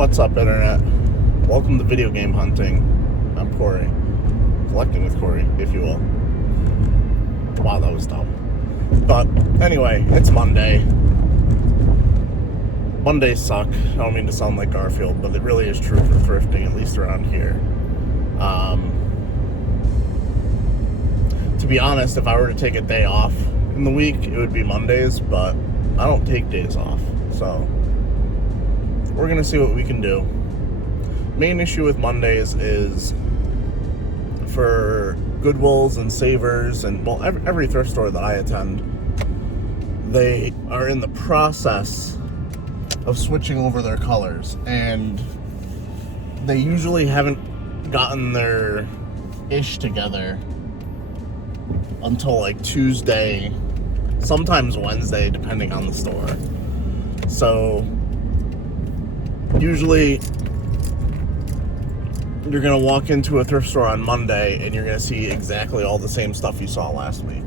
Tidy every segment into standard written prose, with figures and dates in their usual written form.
what's up, internet? Welcome to video game hunting. I'm Cory. Collecting with Cory, if you will. Wow, that was dumb. But anyway, it's Monday. Mondays suck. I don't mean to sound like Garfield, but it really is true for thrifting, at least around here. To be honest, if I were to take a day off in the week, it would be Mondays, but I don't take days off, so we're gonna see what we can do. Main issue with Mondays is for Goodwills and Savers and, well, every thrift store that I attend, they are in the process of switching over their colors, and they usually haven't gotten their ish together until like Tuesday, sometimes Wednesday, depending on the store. So usually you're gonna walk into a thrift store on Monday and you're gonna see exactly all the same stuff you saw last week.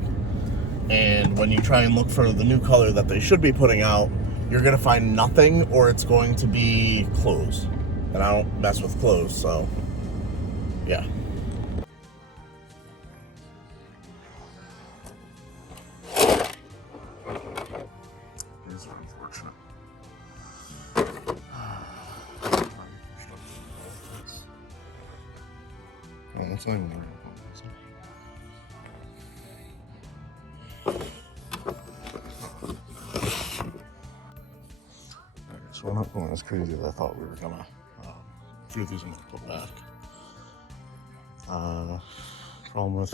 And when you try and look for the new color that they should be putting out, you're gonna find nothing, or it's going to be clothes. And I don't mess with clothes, so yeah. These are unfortunate. Oh, that's not even worrying about this. So we're not going as crazy as I thought we were gonna. A few of these I'm gonna put back. Problem with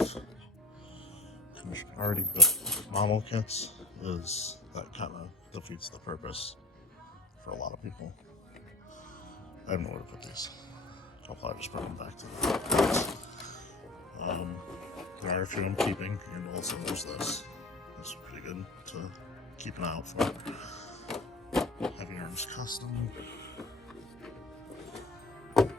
already built model kits is that kind of defeats the purpose for a lot of people. I have nowhere to put these. I'll probably just bring them back to the there are a few I'm keeping, and also there's this. It's pretty good to keep an eye out for. Heavy Arms Custom. I'm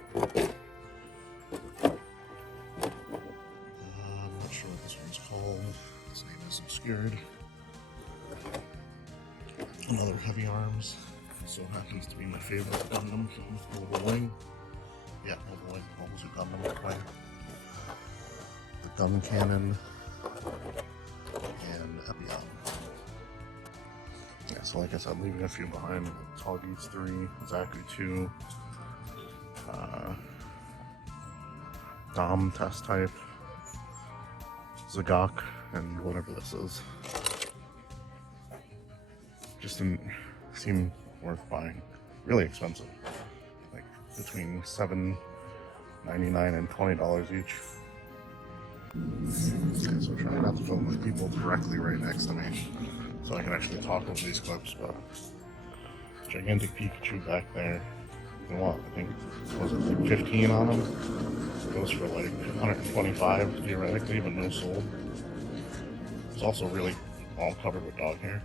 not sure what this one's called. Its name is obscured. Another Heavy Arms. So happens to be my favorite Gundam with Overwing. Yeah, Overwing, almost a Gundam right. The gun cannon and Epion. Yeah, so like I said, leaving a few behind. Toggies 3, Zaku 2, Dom test type, Zagok, and whatever this is. Just didn't seem worth buying. Really expensive. Like between $7.99 and $20 each. Okay, so trying not to film with people directly right next to me, so I can actually talk over these clips, but gigantic Pikachu back there. And what, I think, was it like 15 on them? It goes for like 125 theoretically, but no sold. It's also really all covered with dog hair.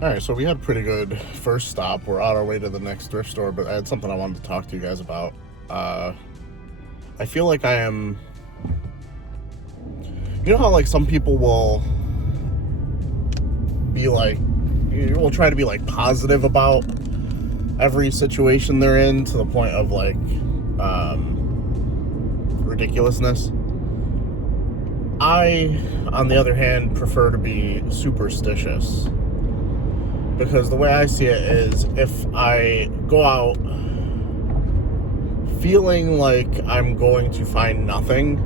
Alright, so we had a pretty good first stop. We're on our way to the next thrift store, but I had something I wanted to talk to you guys about. I feel like I am, you know how like some people will be like, will try to be like positive about every situation they're in to the point of like ridiculousness. I, on the other hand, prefer to be superstitious, because the way I see it is, if I go out feeling like I'm going to find nothing,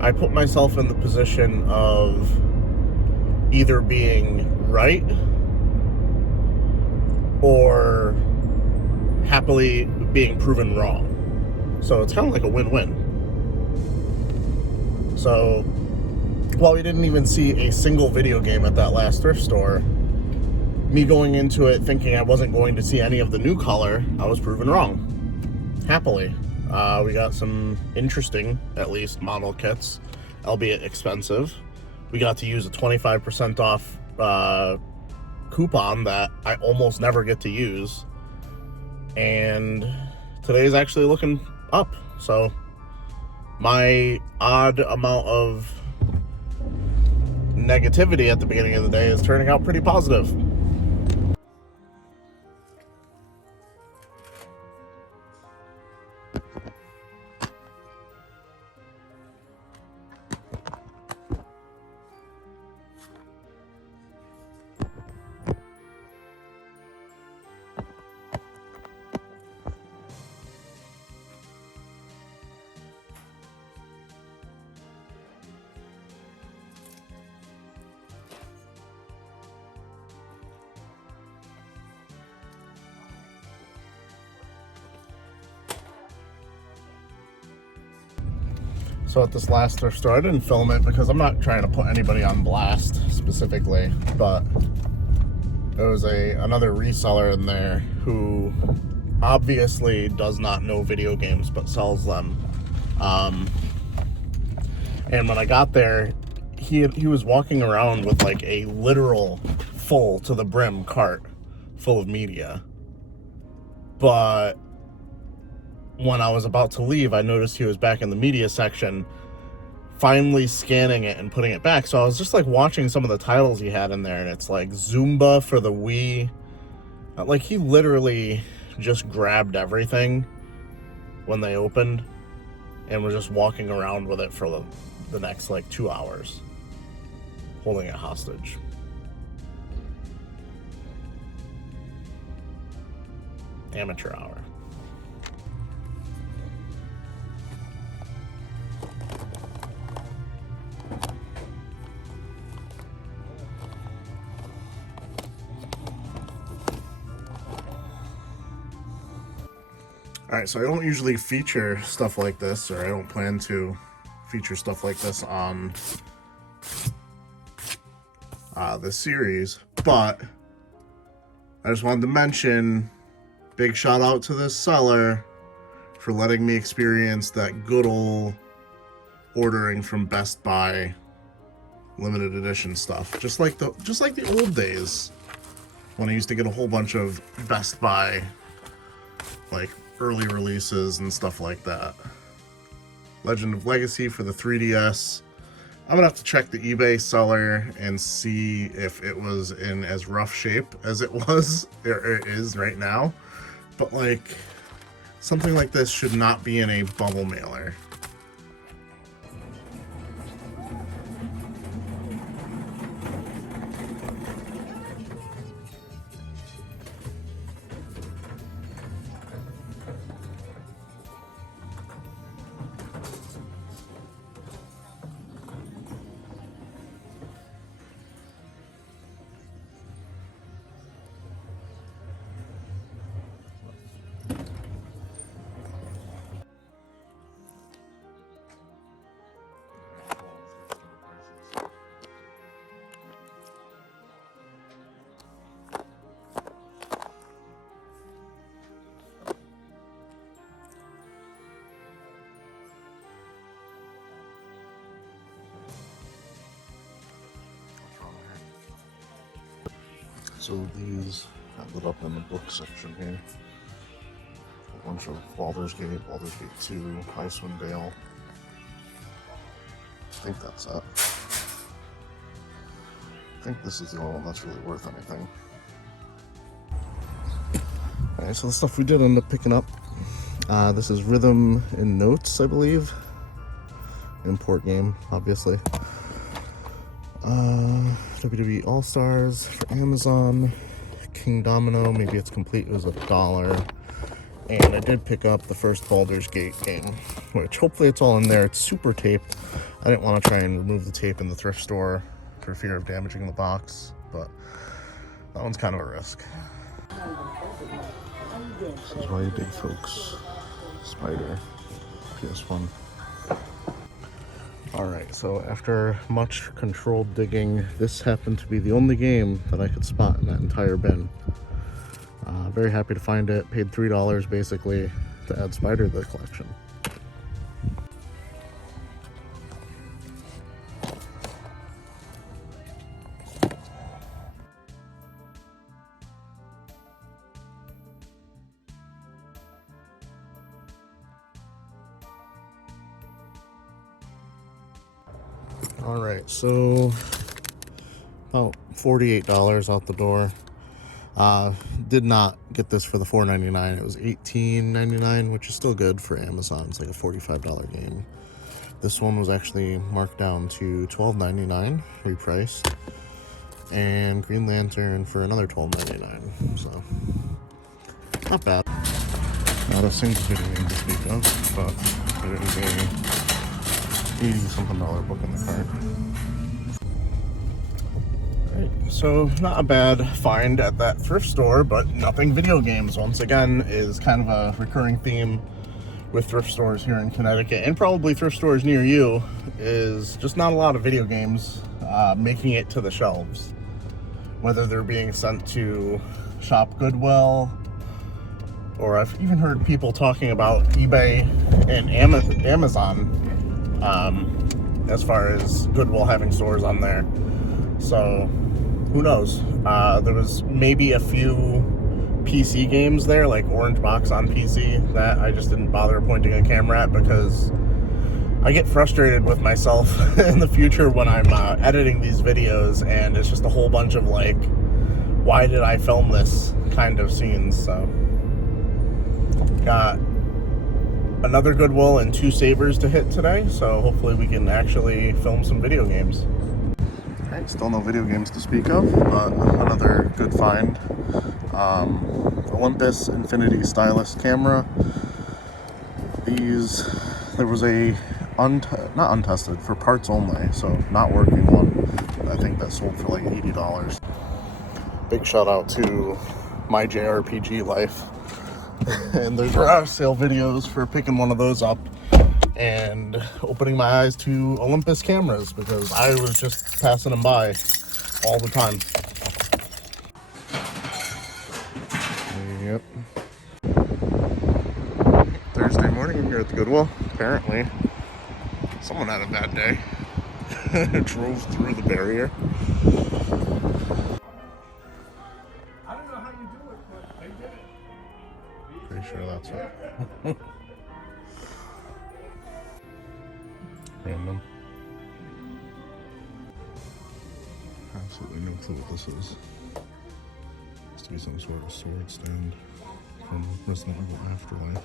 I put myself in the position of either being right or happily being proven wrong. So it's kind of like a win-win. So while we didn't even see a single video game at that last thrift store, me going into it thinking I wasn't going to see any of the new color, I was proven wrong. Happily. We got some interesting, at least, model kits, albeit expensive. We got to use a 25% off coupon that I almost never get to use. And today's actually looking up. So my odd amount of negativity at the beginning of the day is turning out pretty positive. So at this last thrift store, I didn't film it because I'm not trying to put anybody on blast specifically, but there was another reseller in there who obviously does not know video games but sells them. And when I got there, he was walking around with like a literal full to the brim cart full of media. But when I was about to leave, I noticed he was back in the media section, finally scanning it and putting it back. So I was just like watching some of the titles he had in there, and it's like Zumba for the Wii. Like, he literally just grabbed everything when they opened and was just walking around with it for the next like 2 hours, holding it hostage. Amateur hour. Alright, so I don't usually feature stuff like this, or I don't plan to feature stuff like this on this series, but I just wanted to mention, big shout out to this seller for letting me experience that good old ordering from Best Buy limited edition stuff. Just like the old days when I used to get a whole bunch of Best Buy like early releases and stuff like that. Legend of Legacy for the 3DS. I'm gonna have to check the eBay seller and see if it was in as rough shape as it was or it is right now. But like, something like this should not be in a bubble mailer. So these have it up in the book section here. A bunch of Baldur's Gate, Baldur's Gate 2, Icewind Dale. I think that's it. I think this is the only one that's really worth anything. Alright, so the stuff we did end up picking up. This is Rhythm and Notes, I believe. Import game, obviously. WWE All-Stars for Amazon. King Domino, maybe it's complete, it was $1. And I did pick up the first Baldur's Gate game, which hopefully it's all in there. It's super taped. I didn't want to try and remove the tape in the thrift store for fear of damaging the box, but that one's kind of a risk. This is why you dig, folks. Spider, PS1. Alright, so after much controlled digging, this happened to be the only game that I could spot in that entire bin. Very happy to find it. Paid $3 basically to add Spider to the collection. Alright, so about $48 out the door. Did not get this for the $4.99. It was $18.99, which is still good for Amazon. It's like a $45 game. This one was actually marked down to $12.99, repriced. And Green Lantern for another $12.99. So, not bad. Not a single video game to speak of, but there is a $80-something book in the cart. Alright, so not a bad find at that thrift store, but nothing video games. Once again, is kind of a recurring theme with thrift stores here in Connecticut, and probably thrift stores near you, is just not a lot of video games making it to the shelves. Whether they're being sent to Shop Goodwill, or I've even heard people talking about eBay and Amazon as far as Goodwill having stores on there. So who knows? There was maybe a few PC games there, like Orange Box on PC, that I just didn't bother pointing a camera at because I get frustrated with myself in the future when I'm editing these videos and it's just a whole bunch of like, why did I film this kind of scenes. So got another Goodwill and 2 Savers to hit today, so hopefully we can actually film some video games. Alright, still no video games to speak of, but another good find. Olympus Infinity Stylus camera. These, there was a not untested, for parts only, so not working one. I think that sold for like $80. Big shout out to my JRPG life. And there's garage sale videos for picking one of those up and opening my eyes to Olympus cameras, because I was just passing them by all the time. Yep. Thursday morning here at the Goodwill. Apparently, someone had a bad day. Drove through the barrier. I don't know how you do it, but I did it. Pretty sure that's it. Random. Absolutely no clue what this is. Must be some sort of sword stand from Resident Evil Afterlife.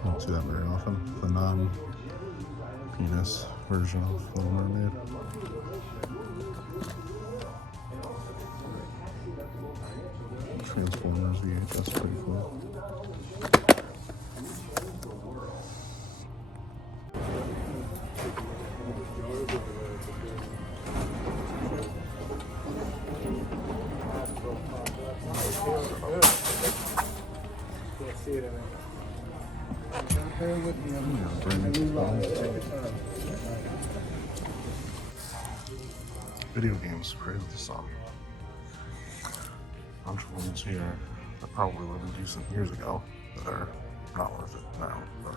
I don't see that very often. The non-penis version of Little Mermaid. Transformers VHS, pretty cool. Video games, praise the sun. Bunch of ones here that probably would have been decent years ago that are not worth it now. But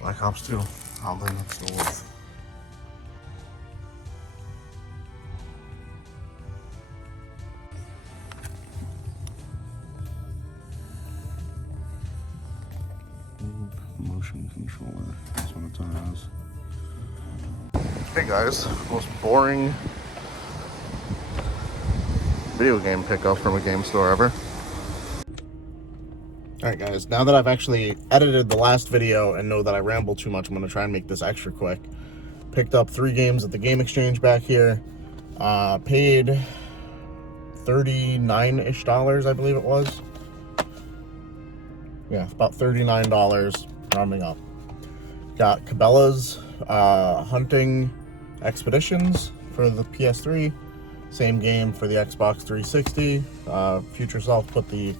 Black Ops 2, how then it's still worth. Motion controller, that's what it's on as. Hey guys, most boring video game pickup from a game store ever. Alright guys, now that I've actually edited the last video and know that I ramble too much, I'm going to try and make this extra quick. Picked up 3 games at the Game Exchange back here. Paid $39-ish, I believe it was. Yeah, about $39, rounding up. Got Cabela's Hunting Expeditions for the PS3. Same game for the Xbox 360. Future Self put the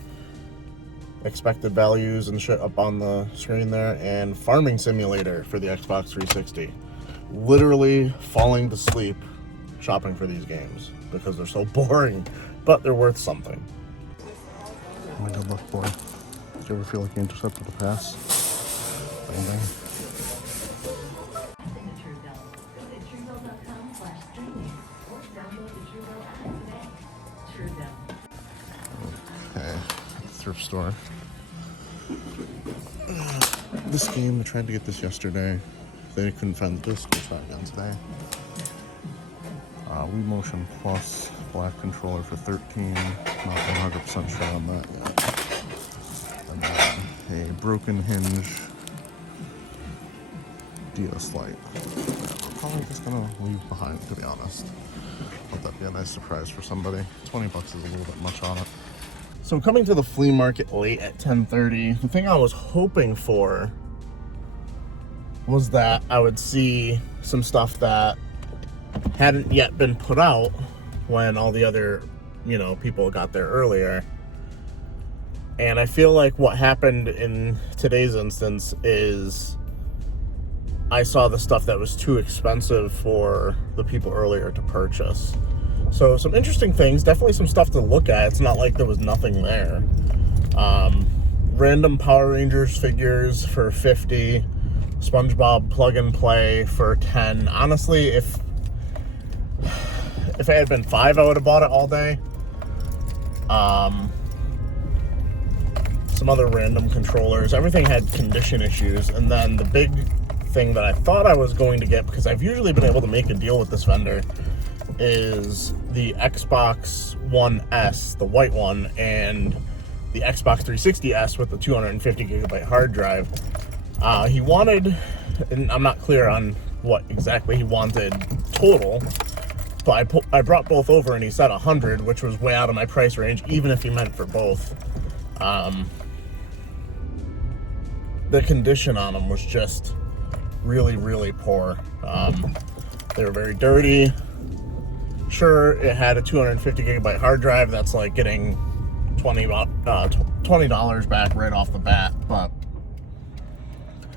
expected values and shit up on the screen there. And Farming Simulator for the Xbox 360. Literally falling to sleep shopping for these games because they're so boring, but they're worth something. My good luck, boy. Do you ever feel like you intercepted a pass? Anything? Okay, thrift store. This game, I tried to get this yesterday. They couldn't find the disc, we'll try again today. Wii Motion Plus black controller for $13. Not 100% sure on that yet. And then a broken hinge DS Lite. I'm probably just gonna leave behind, to be honest. Thought that'd be a nice surprise for somebody. $20 is a little bit much on it. So coming to the flea market late at 10:30, the thing I was hoping for was that I would see some stuff that hadn't yet been put out when all the other, people got there earlier. And I feel like what happened in today's instance is I saw the stuff that was too expensive for the people earlier to purchase. So some interesting things, definitely some stuff to look at. It's not like there was nothing there. Random Power Rangers figures for $50, SpongeBob plug and play for $10. Honestly, if it had been $5, I would have bought it all day. Some other random controllers. Everything had condition issues. And then the big thing that I thought I was going to get, because I've usually been able to make a deal with this vendor, is the Xbox One S, the white one, and the Xbox 360S with the 250 gigabyte hard drive. He wanted, and I'm not clear on what exactly he wanted total, but I brought both over and he said 100, which was way out of my price range, even if he meant for both. The condition on them was just really, really poor. They were very dirty. Sure, it had a 250 gigabyte hard drive. That's like getting $20 back right off the bat, but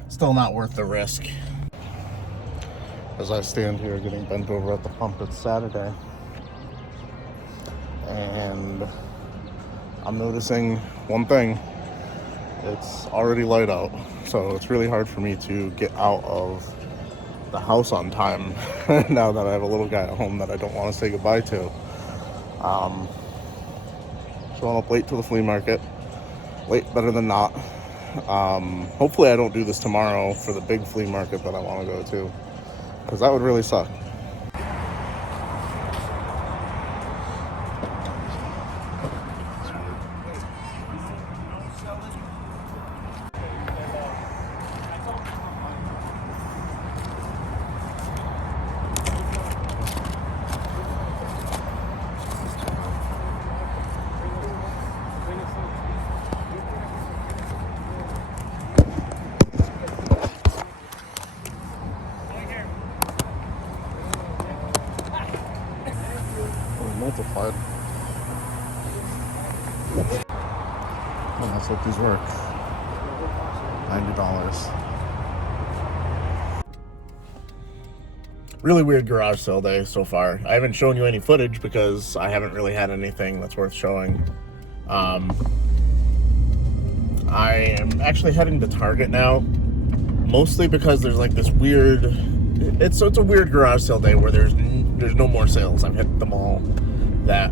still not worth the risk. As I stand here getting bent over at the pump, it's Saturday, and I'm noticing one thing. It's already light out, so it's really hard for me to get out of the house on time now that I have a little guy at home that I don't want to say goodbye to. Showing up late to the flea market. Late better than not. Hopefully I don't do this tomorrow for the big flea market that I want to go to, because that would really suck. Multiplied. And that's what these work. $90. Really weird garage sale day so far. I haven't shown you any footage because I haven't really had anything that's worth showing. I am actually heading to Target now, mostly because there's like this weird, it's a weird garage sale day where there's no more sales. I've hit them all that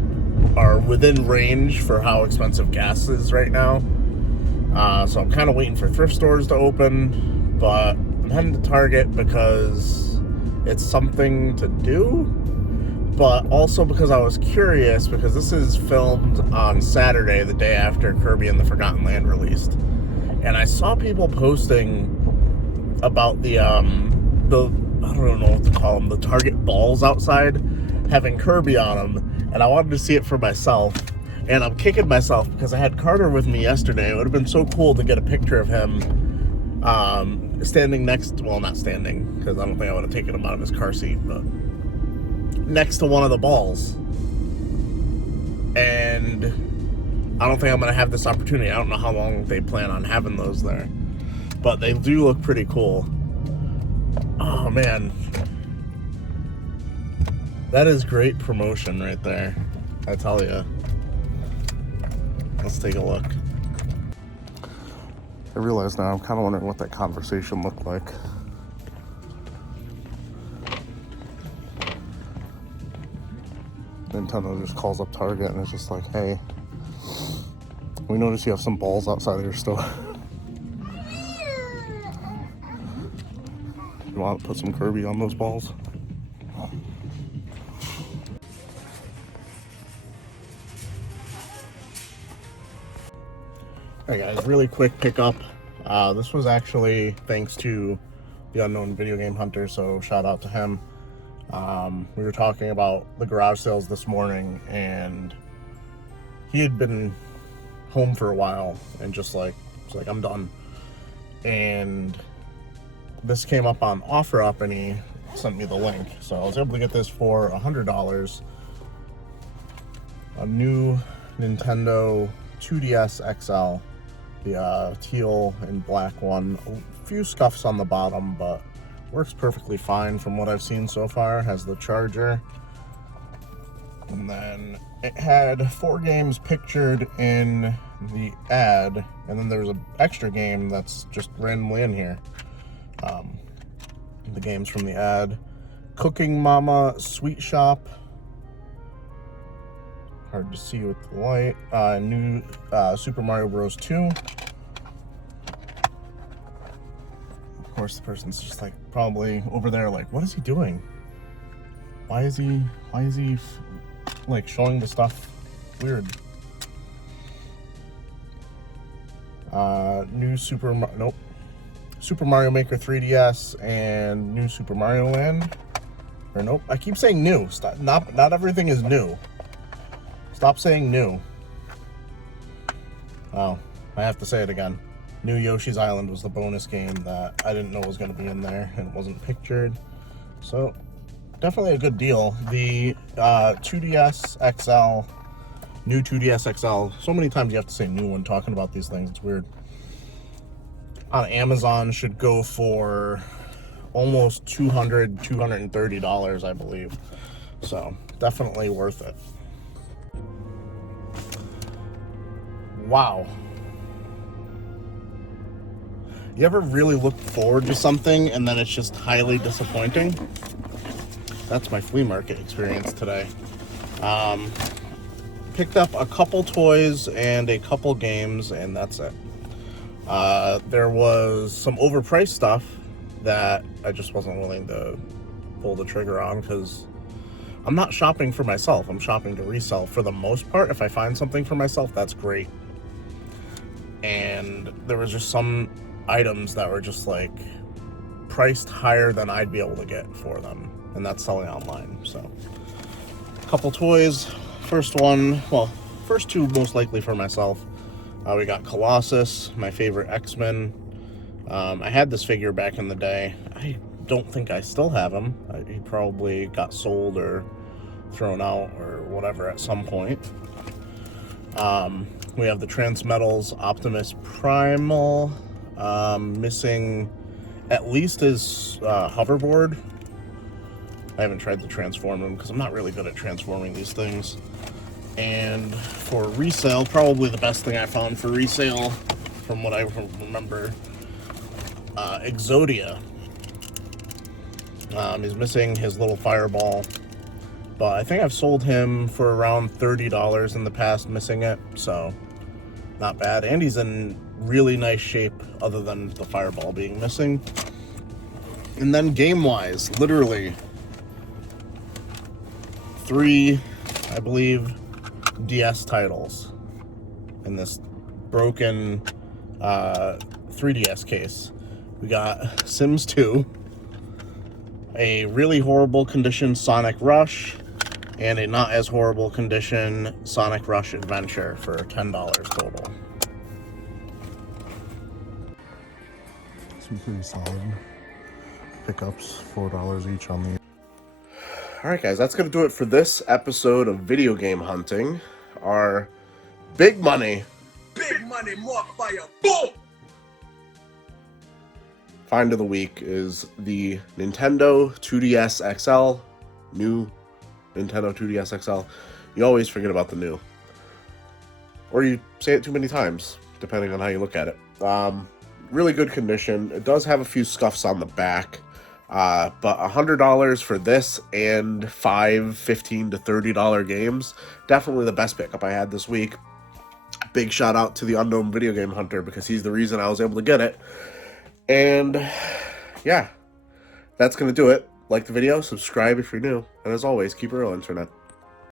are within range for how expensive gas is right now. So I'm kind of waiting for thrift stores to open, but I'm heading to Target because it's something to do, but also because I was curious, because this is filmed on Saturday, the day after Kirby and the Forgotten Land released. And I saw people posting about the I don't know what to call them, the Target balls outside having Kirby on them, and I wanted to see it for myself. And I'm kicking myself because I had Carter with me yesterday. It would have been so cool to get a picture of him standing next, well, not standing, because I don't think I would have taken him out of his car seat, but next to one of the balls. And I don't think I'm going to have this opportunity. I don't know how long they plan on having those there, but they do look pretty cool. Oh, man. That is great promotion right there, I tell you. Let's take a look. I realize now I'm kind of wondering what that conversation looked like. Nintendo just calls up Target and it's just like, hey, we noticed you have some balls outside of your store. You want to put some Kirby on those balls? Hey guys, really quick pickup. This was actually thanks to the Unknown Video Game Hunter, so shout out to him. We were talking about the garage sales this morning, and he had been home for a while and just like, I'm done. And this came up on OfferUp and he sent me the link. So I was able to get this for $100. A new Nintendo 2DS XL, the teal and black one. A few scuffs on the bottom, but works perfectly fine from what I've seen so far. Has the charger. And then it had 4 games pictured in the ad, and then there's an extra game that's just randomly in here. The games from the ad: Cooking Mama Sweet Shop. Hard to see with the light. New Super Mario Bros. 2. Of course, the person's just like probably over there, like, what is he doing? Why is he like showing the stuff? Weird. New Super Mario Maker 3DS and new Super Mario Land. Or nope, I keep saying new. Stop. Not everything is new. Stop saying new. Oh, I have to say it again. New Yoshi's Island was the bonus game that I didn't know was going to be in there, and it wasn't pictured. So, definitely a good deal. The 2DS XL, new 2DS XL, so many times you have to say new when talking about these things, it's weird. On Amazon should go for almost $230, I believe. So, definitely worth it. Wow. You ever really look forward to something and then it's just highly disappointing? That's my flea market experience today. Picked up a couple toys and a couple games, and that's it. There was some overpriced stuff that I just wasn't willing to pull the trigger on, because I'm not shopping for myself. I'm shopping to resell for the most part. If I find something for myself, that's great. And there was just some items that were just like priced higher than I'd be able to get for them, and that's selling online. So a couple toys. First two most likely for myself. We got Colossus, my favorite X-Men. I had this figure back in the day. I don't think I still have him. He probably got sold or thrown out or whatever at some point. We have the Transmetals Optimus Primal, missing at least his hoverboard. I haven't tried to transform him because I'm not really good at transforming these things. And for resale, probably the best thing I found for resale, from what I remember, Exodia. He's missing his little fireball, but I think I've sold him for around $30 in the past, missing it, so not bad. And he's in really nice shape other than the fireball being missing. And then game-wise, literally 3, I believe, DS titles in this broken 3DS case. We got Sims 2, a really horrible condition Sonic Rush, and a not as horrible condition Sonic Rush Adventure for $10 total. Some pretty solid pickups, $4 each on the. Alright guys, that's going to do it for this episode of Video Game Hunting. Our big money, more fire, boom! Find of the week is the Nintendo 2DS XL, new Nintendo 2DS XL. You always forget about the new. Or you say it too many times, depending on how you look at it. Really good condition. It does have a few scuffs on the back. But $100 for this and $15 to $30 games, definitely the best pickup I had this week. Big shout out to the Unknown Video Game Hunter, because he's the reason I was able to get it. And yeah, that's gonna do it. Like the video, subscribe if you're new, and as always, keep it real, internet.